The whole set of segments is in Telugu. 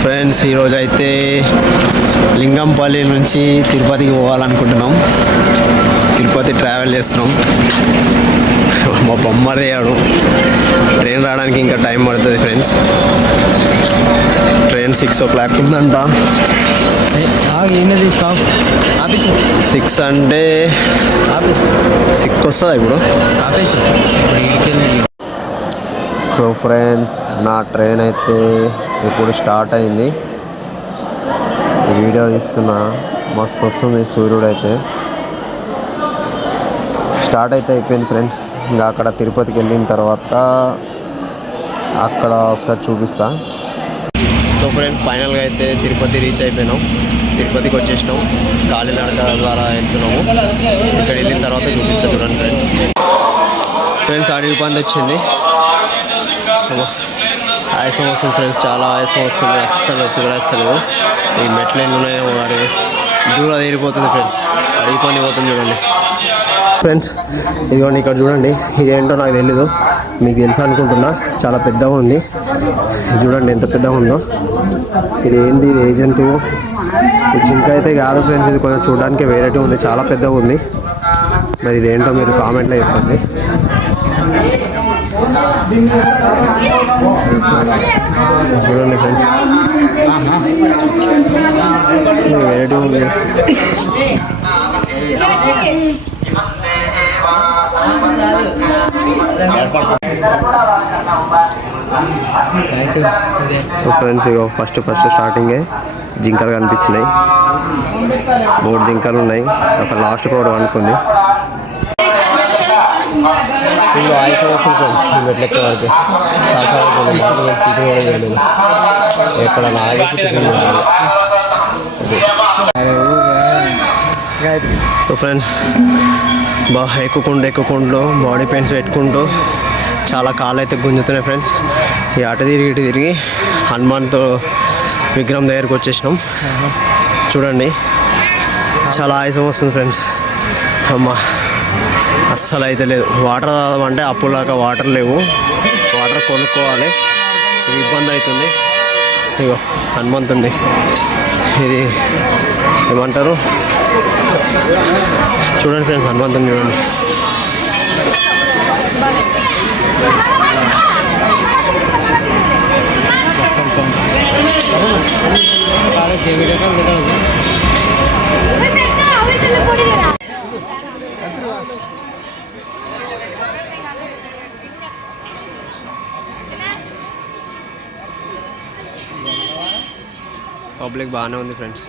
ఫ్రెండ్స్ ఈరోజు అయితే లింగంపల్లి నుంచి తిరుపతికి పోవాలనుకుంటున్నాం. తిరుపతి ట్రావెల్ చేస్తున్నాం. మా బొమ్మరయ్యాడు. ట్రైన్ రావడానికి ఇంకా టైం పడుతుంది ఫ్రెండ్స్. ట్రైన్ 6 o'clock ఉందంట. 6 అంటే 6కి వస్తుందా ఇప్పుడు? సో ఫ్రెండ్స్ నా ట్రైన్ అయితే ఇప్పుడు స్టార్ట్ అయింది. వీడియో తీస్తున్నా, మస్తు వస్తుంది సూర్యుడు అయితే. స్టార్ట్ అయితే అయిపోయింది ఫ్రెండ్స్. ఇంకా అక్కడ తిరుపతికి వెళ్ళిన తర్వాత అక్కడ ఒకసారి చూపిస్తా. సో ఫ్రెండ్స్ ఫైనల్గా అయితే తిరుపతి రీచ్ అయిపోయినాం. తిరుపతికి వచ్చేసినాం. కాలినడక ద్వారా వెళ్తున్నాము. ఇక్కడ వెళ్ళిన తర్వాత చూపిస్తా చూడండి ఫ్రెండ్స్. ఫ్రెండ్స్ అడవి పంది వచ్చింది. ఆయాసం వస్తుంది ఫ్రెండ్స్, చాలా ఆయాసం వస్తుంది. అస్సలు చూడలేదు. ఈ మెట్లు ఎన్ని ఉన్నాయో వాడి దూరం తీరిపోతుంది ఫ్రెండ్స్. అడవి పంది పోతుంది చూడండి ఫ్రెండ్స్. ఇదిగోండి ఇక్కడ చూడండి. ఇదేంటో నాకు తెలీదు, మీకు తెలుసా అనుకుంటున్నా. చాలా పెద్దగా ఉంది చూడండి, ఎంత పెద్దగా ఉందో. ఇది ఏంది? ఇది ఏ జంతువు? ఇది జింక అయితే కాదు ఫ్రెండ్స్. ఇది కొంచెం చూడడానికి వెరైటీ ఉంది, చాలా పెద్దగా ఉంది. మరి ఇదేంటో మీరు కామెంట్లో చెప్పండి. చూడండి ఫ్రెండ్స్, వెరైటీ ఉంది. సో ఫ్రెండ్స్ ఇగో ఫస్ట్ స్టార్టింగే జింకలు కనిపించినాయి. 3 జింకలు ఉన్నాయి. ఒక లాస్ట్ కూడా అనుకుంది. ఫుల్ ఆయాసం వస్తుంది ఫ్రెండ్స్. మెట్లెక్క వరకు చాలా ఎక్కడ నాగేసి. సో ఫ్రెండ్స్ ఎక్కుకుంటూ బాడీ పెయిన్స్ పెట్టుకుంటూ చాలా కాళ్ళు అయితే గుంజుతున్నాయి ఫ్రెండ్స్. ఈ అటు తిరిగి హనుమాన్తో విగ్రహం దగ్గరికి వచ్చేసినాం. చూడండి చాలా ఆయాసం వస్తుంది ఫ్రెండ్స్. అమ్మా అస్సలు అయితే లేదు. వాటర్ తాగమంటే అప్పులాగా వాటర్ లేవు. వాటర్ కొనుక్కోవాలి. ఇది ఇబ్బంది అవుతుంది. ఇగో హనుమంతుంది. ఇది ఏమంటారు చూడండి ఫ్రెండ్స్, హనుమంతుని చూడండి. పబ్లిక్ బాగానే ఉంది ఫ్రెండ్స్.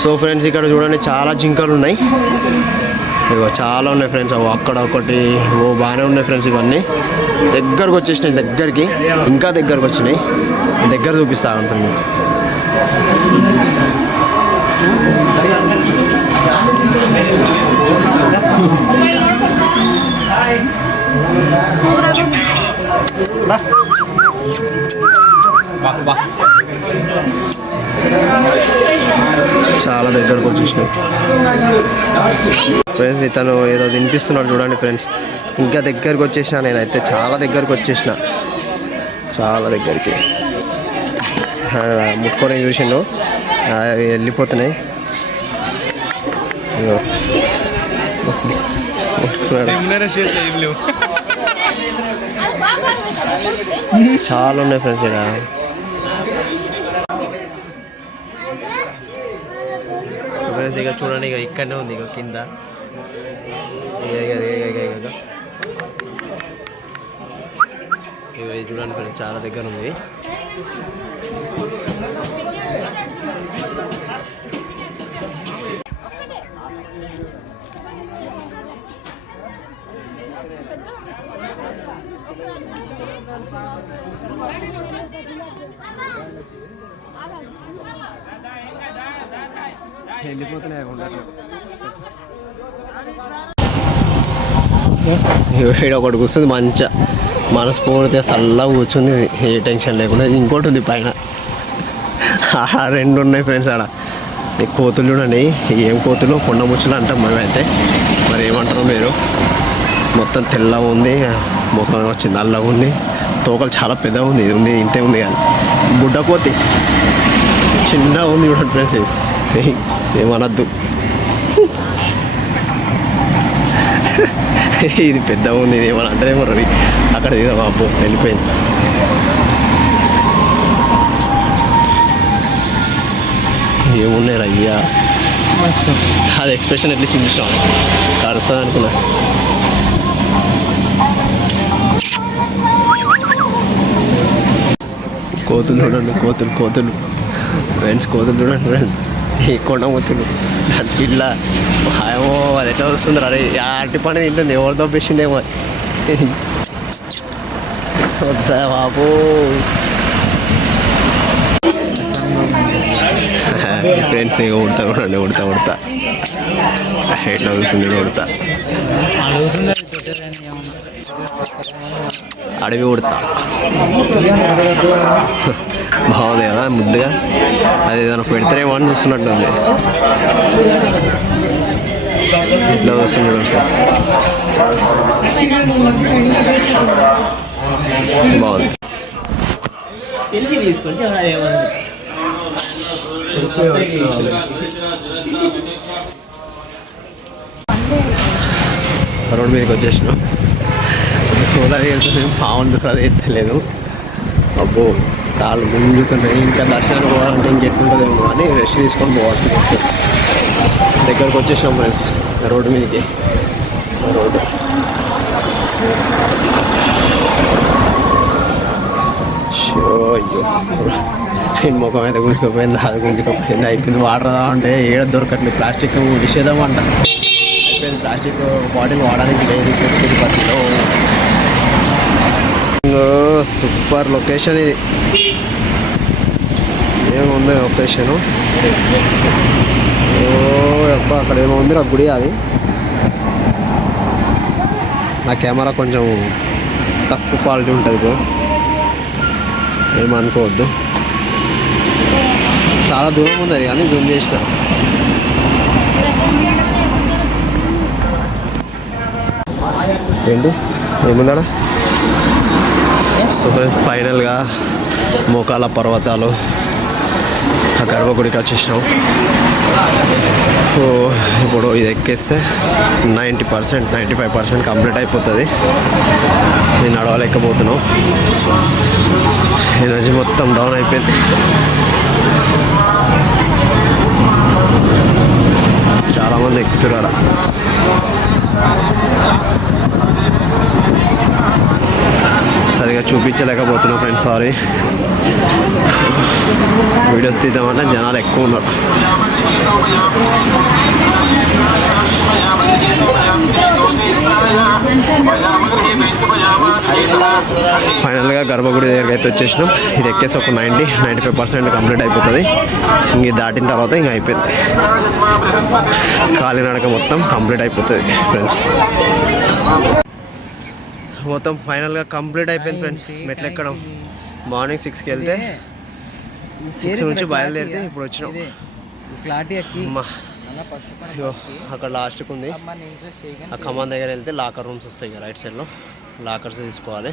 సో ఫ్రెండ్స్ ఇక్కడ చూడండి చాలా జింకలు ఉన్నాయి. ఇగో చాలా ఉన్నాయి ఫ్రెండ్స్. అక్కడ ఒకటి బాగానే ఉన్నాయి ఫ్రెండ్స్. ఇవన్నీ దగ్గరకు వచ్చేసినాయి. దగ్గరికి ఇంకా దగ్గరకు వచ్చినాయి. దగ్గర చూపిస్తా ఉంటుంది మీకు. చాలా దగ్గరకు వచ్చేసినాయి ఫ్రెండ్స్. ఇతను ఏదో తినిపిస్తున్నాడు చూడండి ఫ్రెండ్స్. ఇంకా దగ్గరకు వచ్చేసిన నేనైతే, చాలా దగ్గరకు వచ్చేసిన, చాలా దగ్గరికి. ముట్టుకొని చూసిండు, వెళ్ళిపోతున్నాయి. చాలా ఉన్నాయి ఫ్రెండ్స్ ఇక్కడ. ఫ్రెండ్స్ ఇక చూడండి, ఇక ఇక్కడనే ఉంది. ఇక కింద ఇక చూడండి ఫ్రెండ్స్, చాలా దగ్గర ఉంది. వెళ్ళిపోతున్నాయి. ఇక్కడ ఒకటి కూర్చుంది మంచిగా, మనస్ఫూర్తిగా చల్లగా కూర్చుంది, ఏ టెన్షన్ లేకుండా. ఇంకోటి ఉంది పైన, 2 ఉన్నాయి ఫ్రెండ్స్. ఆడ కోతులు చూడండి, ఏం కోతులు, కొండ ముచ్చులు అంటాం మేమైతే. మరి ఏమంటారు మీరు? మొత్తం తెల్లగా ఉంది, ముఖం వచ్చి నల్లగా ఉంది, తోకలు చాలా పెద్దగా ఉంది. ఇది ఉంది ఇంతే ఉంది కానీ బుడ్డపోతే చిన్నగా ఉంది చూడండి ఫ్రెండ్స్. ఇది ఏమనద్దు. ఇది పెద్దగా ఉంది. ఇది ఏమన్నా అంటారేమో రవి. అక్కడ దిగుదాం. అబ్బో వెళ్ళిపోయింది. ఏమున్నాయి రయ్యా. అది ఎక్స్ప్రెషన్ ఎట్లా చిందిస్తాం కరుస్తుంది అనుకున్నా. కోతులు చూడండి. కోతులు ఫ్రెండ్స్. కోతులు చూడండి ఫ్రెండ్స్. ఈ కొండ ముచ్చులు దాని పిల్ల ఏమో అది ఎట్లా వస్తుంది. అరే అరటి పండు తింటుంది. ఎవరితో పెసిందేమో వద్దా బాబు. ఫ్రెండ్స్ ఇక ఉడతా చూడండి. ఉడతా ఎట్లా వస్తుంది. ఉడతా అడవి ఉడతా బాగుంది కదా ముద్దుగా. అది ఏదైనా పెడతారేమో అని చూస్తున్నట్టుంది. ఎట్లా వస్తుంది బాగుంది. సెల్ఫీ తీసుకుంటే రోడ్ మీదకి వచ్చేసినాం. గోదావరి వెళ్తే పావుంది అది ఎత్తలేదు. అబ్బో కాళ్ళు గుంజుతున్నాయి. ఇంకా దర్శనానికి పోవాలంటే ఇంకెట్లుంటుందేమో కానీ రెస్ట్ తీసుకొని పోవాల్సింది. దగ్గరకు వచ్చేసినాం ఫ్రెండ్స్ రోడ్డు మీదకి. రోడ్డు అయ్యో నేను ముఖం అయితే గుంజుకోపోయింది. అది గుంజుకోపోయింది. అయిపోయింది. వాటర్ అంటే ఏడ దొరకట్లేదు. ప్లాస్టిక్ నిషేధమంట. అయిపోయింది. ప్లాస్టిక్ బాటిల్ వాడడానికి లేదు తిరుపతిలో. సూపర్ లొకేషన్ ఇది. ఏముంది లొకేషను. ఓ అబ్బా అక్కడ ఏమో ఉంది. నాకు గుడి అది. నా కెమెరా కొంచెం తక్కువ క్వాలిటీ ఉంటుంది బ్రో, ఏమనుకోవద్దు. చాలా దూరం ఉంది అది కానీ జూమ్ చేసిన. ఏంటి ఏముందా. సో ఫ్రెండ్స్ ఫైనల్గా మోకాల పర్వతాలు ఆ గర్భగుడికి వచ్చేసినాం. సో ఇప్పుడు ఇది ఎక్కేస్తే 90%, 95% కంప్లీట్ అయిపోతుంది. నేను నడవలేకపోతున్నాం. ఎనర్జీ మొత్తం డౌన్ అయిపోయింది. చాలామంది ఎక్కుతున్నారు. సరిగా చూపించలేకపోతున్నాం ఫ్రెండ్స్, సారీ. వీడియోస్ తీద్దామంటే జనాలు ఎక్కువ ఉన్నారు. ఫైనల్గా గర్భగుడి దగ్గరికి అయితే వచ్చేసినాం. ఇది ఎక్కేసి ఒక 90-95% కంప్లీట్ అయిపోతుంది. ఇంక దాటిన తర్వాత ఇంక అయిపోయింది. కాలినడక మొత్తం కంప్లీట్ అయిపోతుంది ఫ్రెండ్స్. మొత్తం ఫైనల్గా కంప్లీట్ అయిపోయింది ఫ్రెండ్స్. మెట్లు ఎక్కడం మార్నింగ్ 6కి వెళ్తే 6 నుంచి బయలుదేరితే ఇప్పుడు వచ్చినాం. అక్కడ లాస్ట్కి ఉంది. ఆ ఖమ్మం దగ్గర వెళ్తే లాకర్ రూమ్స్ వస్తాయి. రైట్ సైడ్లో లాకర్స్ తీసుకోవాలి.